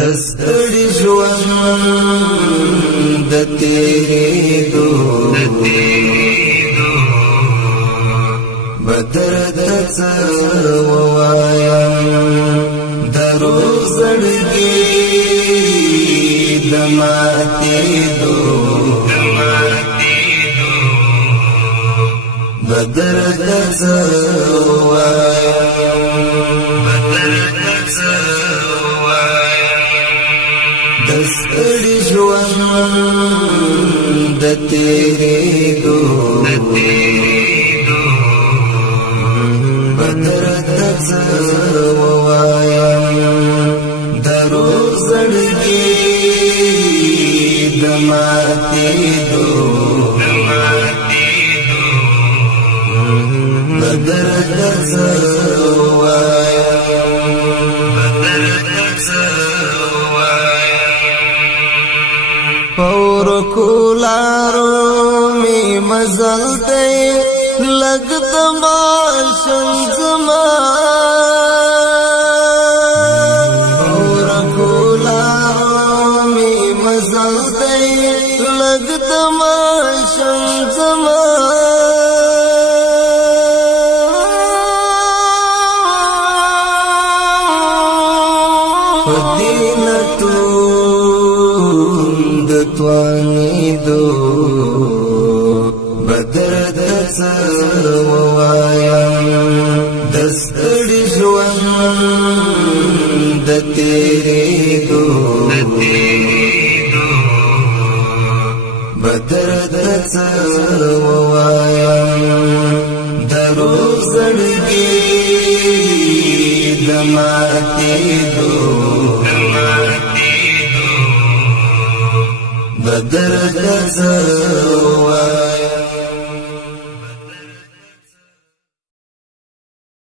دستړي ژوند د تېرېدو بدر ته څه ووایم د روح زړګي د ماتېدو بدر ته څه ووایم دستړي ژوند د تېرېدو بدر ته څه ووایم د روح زړګي د ماتېدو بدر ته څه پور کولارو می مزل دی لگ دماشم زمان پور کولارو می مزل دی لگ دماشم زمان پدینتو توانیدو بدر ته څه ووایم دستړي ژوند د تېرېدو بدر ته څه ووایم د روح زړګي د ماتېدو بدر ته څه